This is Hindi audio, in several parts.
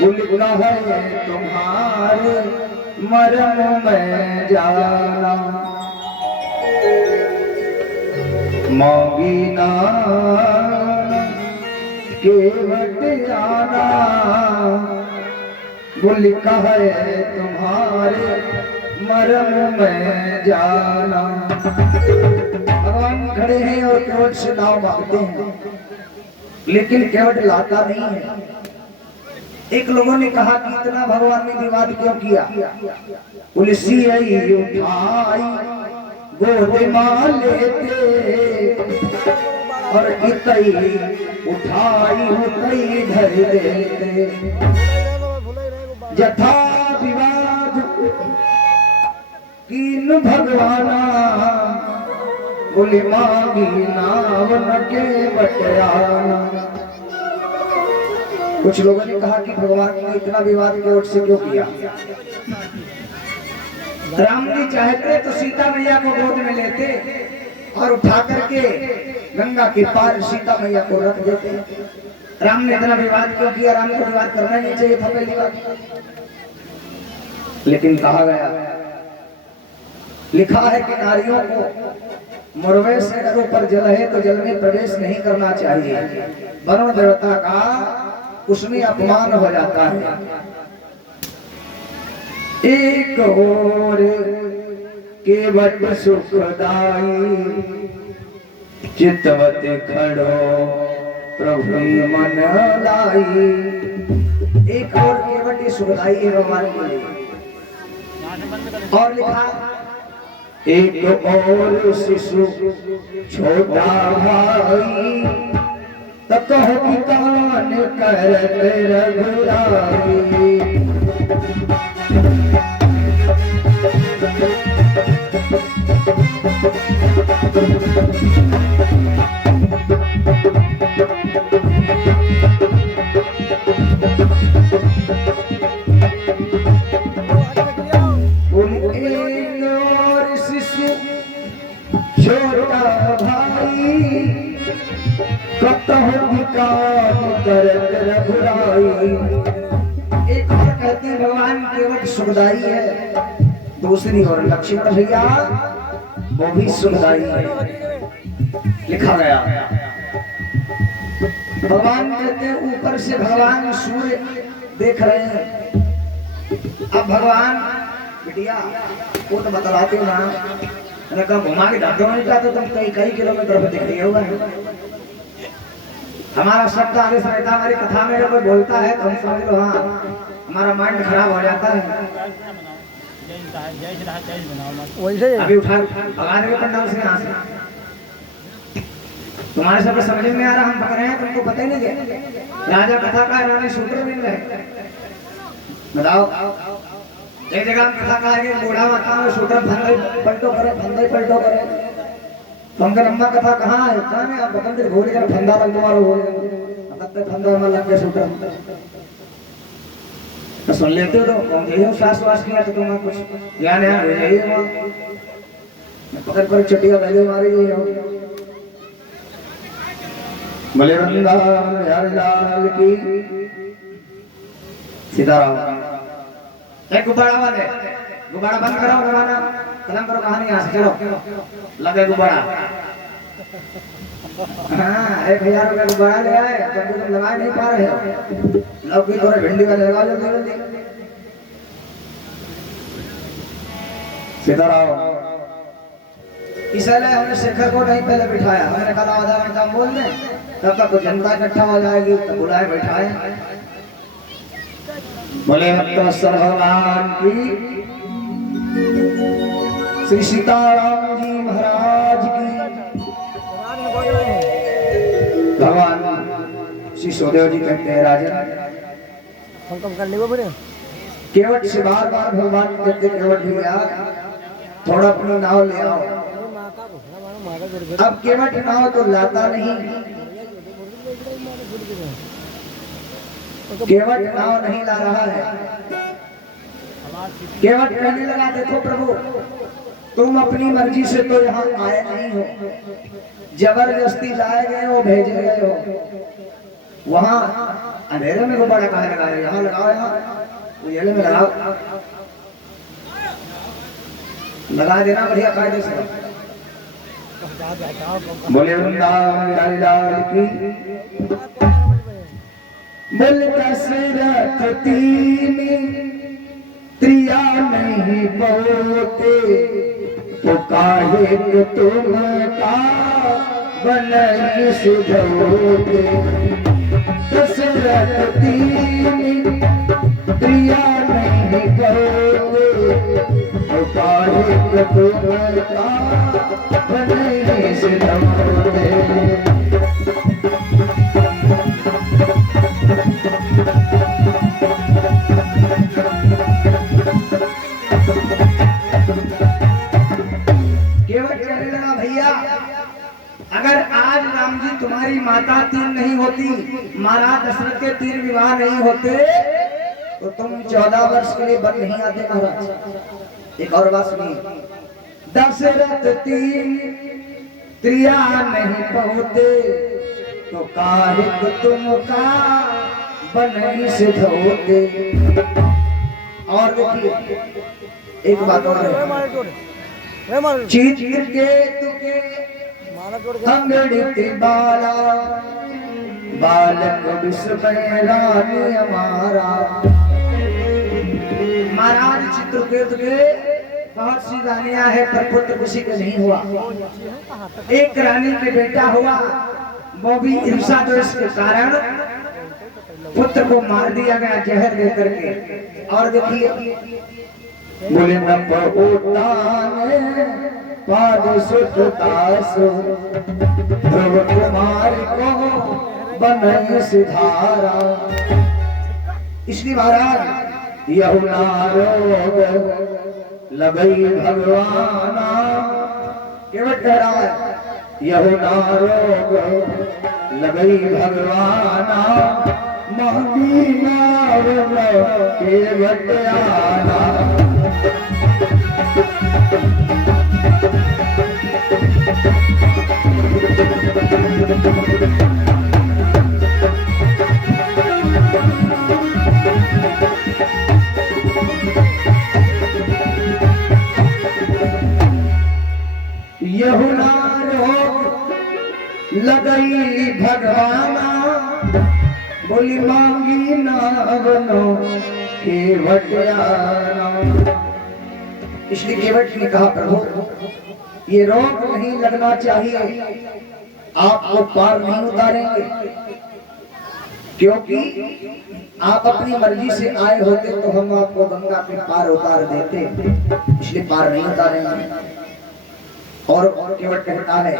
भूलता है तुम्हारे मरम में जाना, मोगी ना केवट आना। भूलता है तुम्हारे मरम में जाना। भगवान खड़े हैं और केवट से नाव मांगते हैं, लेकिन केवट लाता नहीं है। एक लोगों ने कहा कि इतना भगवान ने विवाद क्यों किया? उलसी उठाई गोद मां लेते और इतई उठाई उतई धर देते। जथा विवाद कीन भगवाना, बोले मांगी नाव न के बटयाना। कुछ लोगों ने कहा कि भगवान ने इतना विवाद केवट से क्यों किया? राम जी चाहते तो सीता मैया को गोद में लेते और उठा करके गंगा के पार सीता मैया को रख देते। राम ने इतना विवाद क्यों किया? राम को विवाद करना नहीं चाहिए था पहली बात। लेकिन कहा गया, लिखा है कि नारियों को मुरवे से अगर ऊपर जल है तो जल में प्रवेश नहीं करना चाहिए। वरुण देवता का उसमें अपमान हो जाता है। एक और केवट सुखदाई चितवत खड़ो प्रभु मन लाई। एक और केवट सुखदाई है भगवान के लिए। और लिखा, एक और शिशु छोटा भाई तब कान करत रघुराई। छोटा भाई एक और कहते हैं भगवान केवट सुखदाई है, दूसरी ओर लक्ष्मण भैया वो भी सुखदाई है। लिखा गया, भगवान कहते हैं ऊपर से भगवान सूर्य देख रहे हैं। अब भगवान बिटिया वो तो बतलाते हो ना, घुमा के ढाबे में जाते तुम कई किलोमीटर पर दिख रही होगा। हमारा शब्द आगे से रहता, हमारी कथा में जब कोई बोलता है तो हम समझ लो हाँ हमारा माइंड खराब हो जाता है। अभी उठा भगा देंगे पंडाल से यहाँ से। तुम्हारे सब समझ में आ रहा, हम पकड़ रहे हैं तुमको पता ही नहीं है। राजा कथा का रानी सूत्र मिल रहे बताओ। एक जगह कथा कहा है बूढ़ा माता में सूत्र फंदे पलटो करे। तुमका लंबा कथा कहाँ है? कहाँ है? आप बतन के घोड़ी का फंदा लग तुम्हारा हो तब तक फंदा में लग गया सूत्र तो सुन लेते हो तो यही श्वास वास किया तो तुम्हारा कुछ ज्ञान है हो जाइए। पकड़ कर चटिया पहले मारी गई हो। भले लाल की सीताराम। एक गुब्बारा बंद है, गुब्बारा बंद करो, गुब्बारा खत्म करो कहानी यहाँ से। चलो लगे गुब्बारा। हाँ 1000 रुपया गुब्बारा ले आए, तुम लगा नहीं पा रहे हो। लौकी थोड़े भिंडी का लगा लो जल्दी। सीताराम। इसलिए हमने शेखर को नहीं पहले बिठाया। हमने कहा आधा घंटा बोल दें, तब तक जनता इकट्ठा हो जाएगी तो बुलाए बैठाए। बोले भक्त भगवान की श्री सीताराम जी महाराज की। भगवान श्री सोदेव जी कहते हैं राजन केवट से बार बार भगवान कहते केवट भैया थोड़ा अपनी नाव ले आओ। अब केवट नाव तो लाता नहीं, केवट नाव नहीं ला रहा है। केवट कहने लगा, देखो प्रभु तुम अपनी मर्जी से तो यहाँ आए नहीं हो, जबरदस्ती लाए गए हो, भेजे गए हो। वहां अंधेरे में गुब्बारा कहाँ लगाया, यहाँ लगाओ, यहाँ उजाले में लगाओ, लगा देना बढ़िया कायदे से। बोले वृंदावन लाल की, बोल दशरथ तीन त्रिया नहीं बोते, तो काहे को तुम का बनई सुधोते। दशरथ तीन त्रिया नहीं बोते, तो काहे को तुम का बनई सुधोते। अगर आज राम जी तुम्हारी माता तीन नहीं होती, महाराज दशरथ के तीन विवाह नहीं होते, तो तुम 14 वर्ष के लिए वन नहीं आते महाराज। एक और बात सुनिए, दशरथ तीन त्रिया नहीं पहुते, तो काहे को तुम का बनई सिद्ध होते। और देखिए एक बात और है, चित्र के तुके अंगड़ित बाला, बालक विश्व रानी हमारा। महाराज चित्रकेतु के बहुत सी रानियां है, पर पुत्र किसी के नहीं हुआ। एक रानी के बेटा हुआ, वो भी ईर्षा दोष के कारण पुत्र को मार दिया गया जहर दे करके। और देखिए, बोले न पाद सुतदासो, ध्रुव कुमार को बनई सुधारा। इसलिए महाराज यहुना रोग लगई भगवाना, केवट महाराज यहुना रोग लगई भगवाना, महंगी नाव केवट आना। यहुना रोग लगई भगवाना, बोली मांगी नावनो केवट आना। इसलिए केवट ने कहा, प्रभु ये रोग नहीं लगना चाहिए, आपको पार नहीं उतारेंगे, क्योंकि आप अपनी मर्जी से आए होते तो हम आपको गंगा के पार उतार देते, इसलिए पार नहीं उतारेंगे। और केवट कहता है,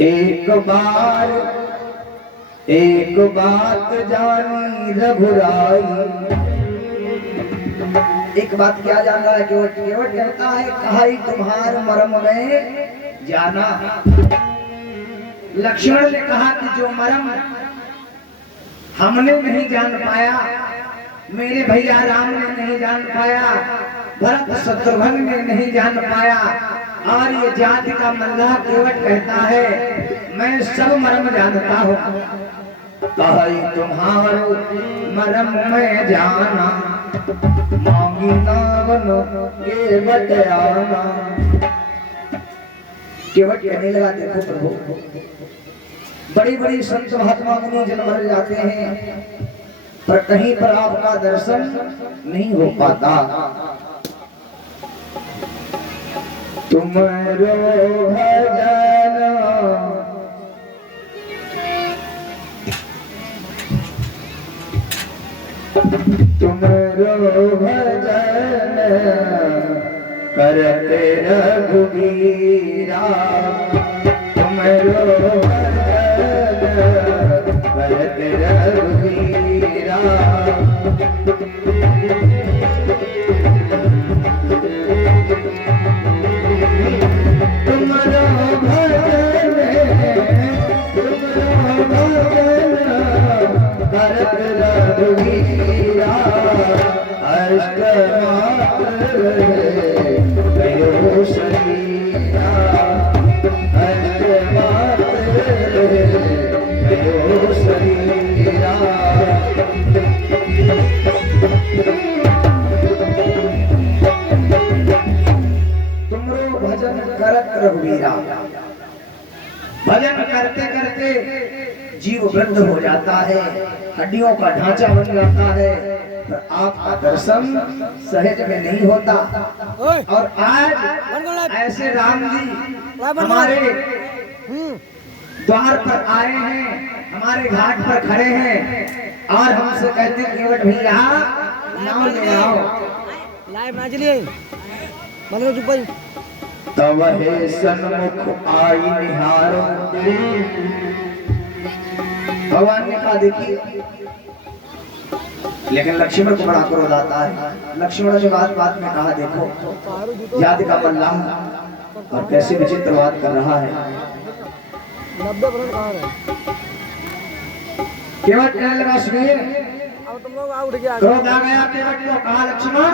एक बात जानी रघुराई। एक बात क्या जान रहा है केवट? केवट कहता है, कहाई तुम्हार मर्म में जाना। लक्ष्मण ने कहा कि जो मर्म हमने नहीं जान पाया, मेरे भैया राम ने नहीं जान पाया, भरत शत्रुघ्न ने नहीं जान पाया, और ये जाति का मल्लाह केवट कहता है मैं सब मर्म जानता हूँ। कहाई तुम्हारो मर्म में जाना, मांगी नावनो केवट आना। केवट कहने लगा, देखो प्रभु, बड़ी बड़ी संत महात्मा मुनि जन मर जाते हैं, पर कहीं पर आपका दर्शन नहीं हो पाता। तुम्हारो भजन तुम्हारो भजन करते रघुबीरा, तुम्हारो भजन करते रघुबीरा। शरीरा मेरा। भजन करते करते जीव वृद्ध हो जाता है, हड्डियों का ढांचा बन जाता है, पर आपका दर्शन सहज में नहीं होता। और आज ऐसे राम जी हमारे द्वार पर आए हैं, हमारे घाट पर खड़े हैं और हमसे कहते हैं केवट भैया नाम ले आओ। लाइव ना चलिए मतलब चुप भाई। तब हे सन्मुख आई निहारो। भगवान ने कहा देखिए, लेकिन लक्ष्मण को बड़ा क्रोध आता है। लक्ष्मण ने बात बात में कहा देखो याद का मल्लाह और कैसी विचित्र बात कर रहा है। 90% कहाँ है? केवट कहने लगा सुनिए, अब तुम लोग उठ गया क्रोध आ गया केवट को। कहा लक्ष्मण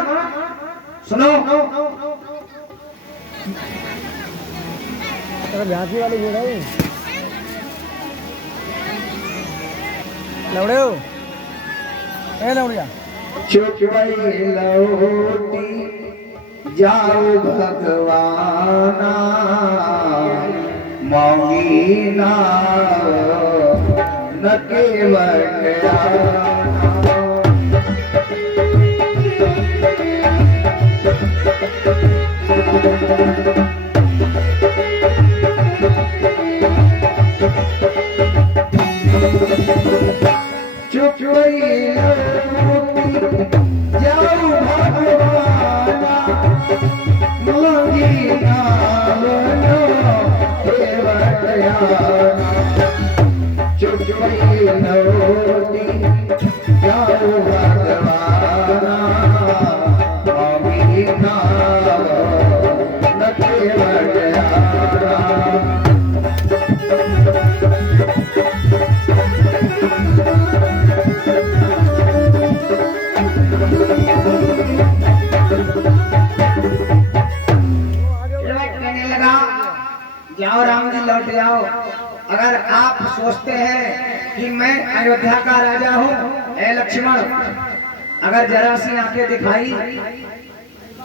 सुनो, झांसी वाले घोड़ा है लौड़े हो ए लौड़िया चुप लौटी जाओ भगवाना, मौगी ना न केवल चुप जाओ भगवाना, मौगी ना चुप लौटी जाओ भगवाना, मौगी ना न केवल जाओ राम जी लौट जाओ। अगर आप सोचते हैं कि मैं अयोध्या का राजा हूँ, ए लक्ष्मण अगर जरा सी आंखें दिखाई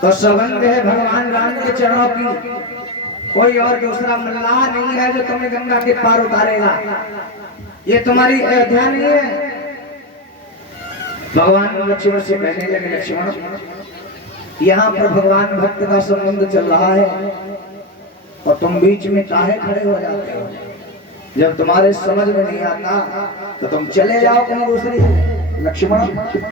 तो सौगंध है भगवान राम के चरणों की, कोई और दूसरा मल्लाह नहीं है जो तुम्हें गंगा के पार उतारेगा। ये तुम्हारी अयोध्या नहीं है। भगवान लक्ष्मण से कहने लगे लक्ष्मण यहाँ पर भगवान भक्त का संबंध चल रहा है और तुम बीच में काहे खड़े हो जाते हो? जब तुम्हारे समझ में नहीं आता तो तुम चले जाओ कहीं दूसरी। लक्ष्मण